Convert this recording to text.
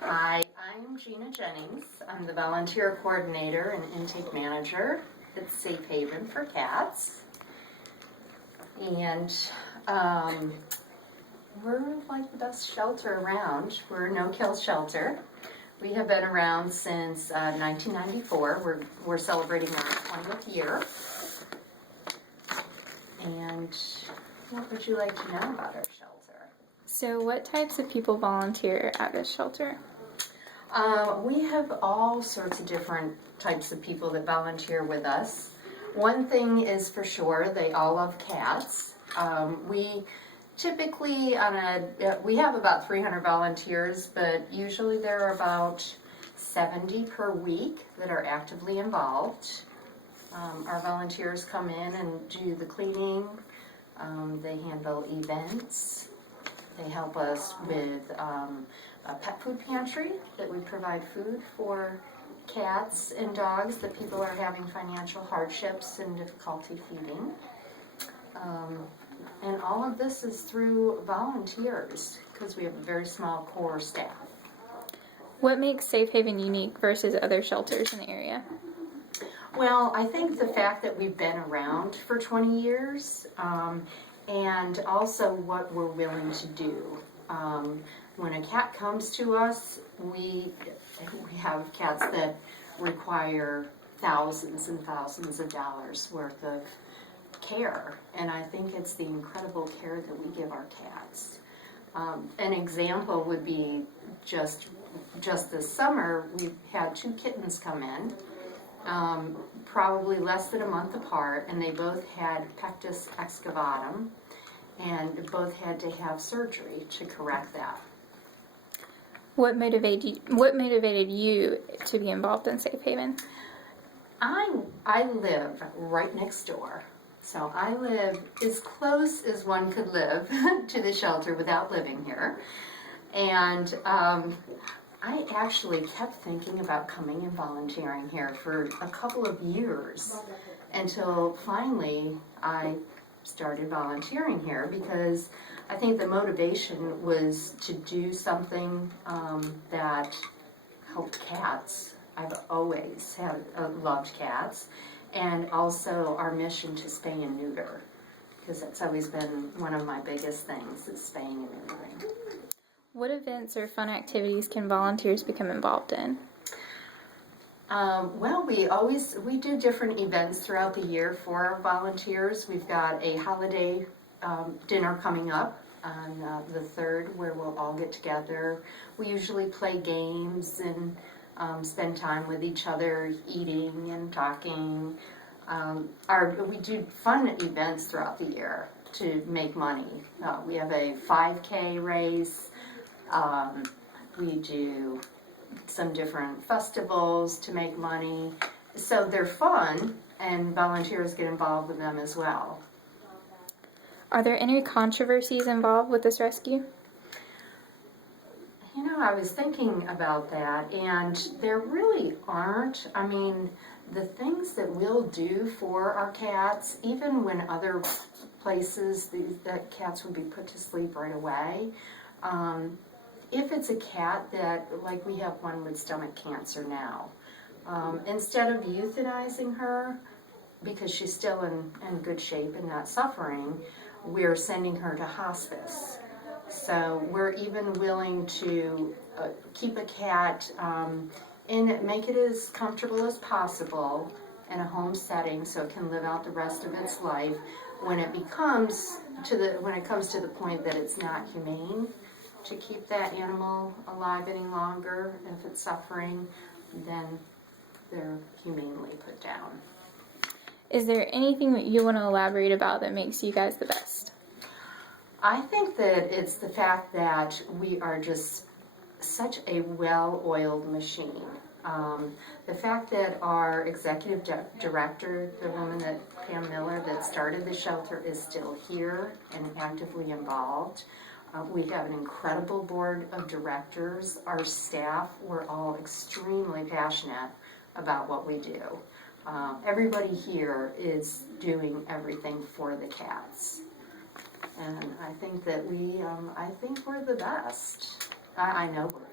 Hi, I'm Gina Jennings. I'm the volunteer coordinator and intake manager at Safe Haven for Cats. And we're like the best shelter around. We're a no-kill shelter. We have been around since 1994. We're celebrating our 20th year. And what would you like to know about our shelter? So what types of people volunteer at this shelter? We have all sorts of different types of people that volunteer with us. One thing is for sure, they all love cats. We typically we have about 300 volunteers, but usually there are about 70 per week that are actively involved. Our volunteers come in and do the cleaning. They handle events. They help us with a pet food pantry that we provide food for cats and dogs that people are having financial hardships and difficulty feeding. And all of this is through volunteers because we have a very small core staff. What makes Safe Haven unique versus other shelters in the area? Well, I think the fact that we've been around for 20 years and also what we're willing to do. When a cat comes to us, we have cats that require thousands and thousands of dollars worth of care, and I think it's the incredible care that we give our cats. An example would be just this summer, we've had 2 kittens come in, probably less than a month apart, and they both had pectus excavatum, and both had to have surgery to correct that. What motivated you to be involved in Safe Haven? I live right next door. So I live as close as one could live to the shelter without living here. And I actually kept thinking about coming and volunteering here for a couple of years until finally I started volunteering here because I think the motivation was to do something that helped cats. I've always loved cats, and also our mission to spay and neuter, because that's always been one of my biggest things, is spaying and neutering. What events or fun activities can volunteers become involved in? Well, we do different events throughout the year for our volunteers. We've got a holiday dinner coming up on the 3rd where we'll all get together. We usually play games and spend time with each other, eating and talking. We do fun events throughout the year to make money. We have a 5K race. We do some different festivals to make money. So they're fun, and volunteers get involved with them as well. Are there any controversies involved with this rescue? You know, I was thinking about that, and there really aren't. I mean, the things that we'll do for our cats, even when other places that cats would be put to sleep right away, if it's a cat that, like we have one with stomach cancer now, instead of euthanizing her, because she's still in good shape and not suffering, we're sending her to hospice. So we're even willing to keep a cat and make it as comfortable as possible in a home setting so it can live out the rest of its life. When it comes to the point that it's not humane to keep that animal alive any longer, if it's suffering, then they're humanely put down. Is there anything that you want to elaborate about that makes you guys the best? I think that it's the fact that we are just such a well-oiled machine. The fact that our executive director, the woman Pam Miller, that started the shelter, is still here and actively involved. We have an incredible board of directors. Our staff, we're all extremely passionate about what we do. Everybody here is doing everything for the cats. And I think that we're the best. I know we're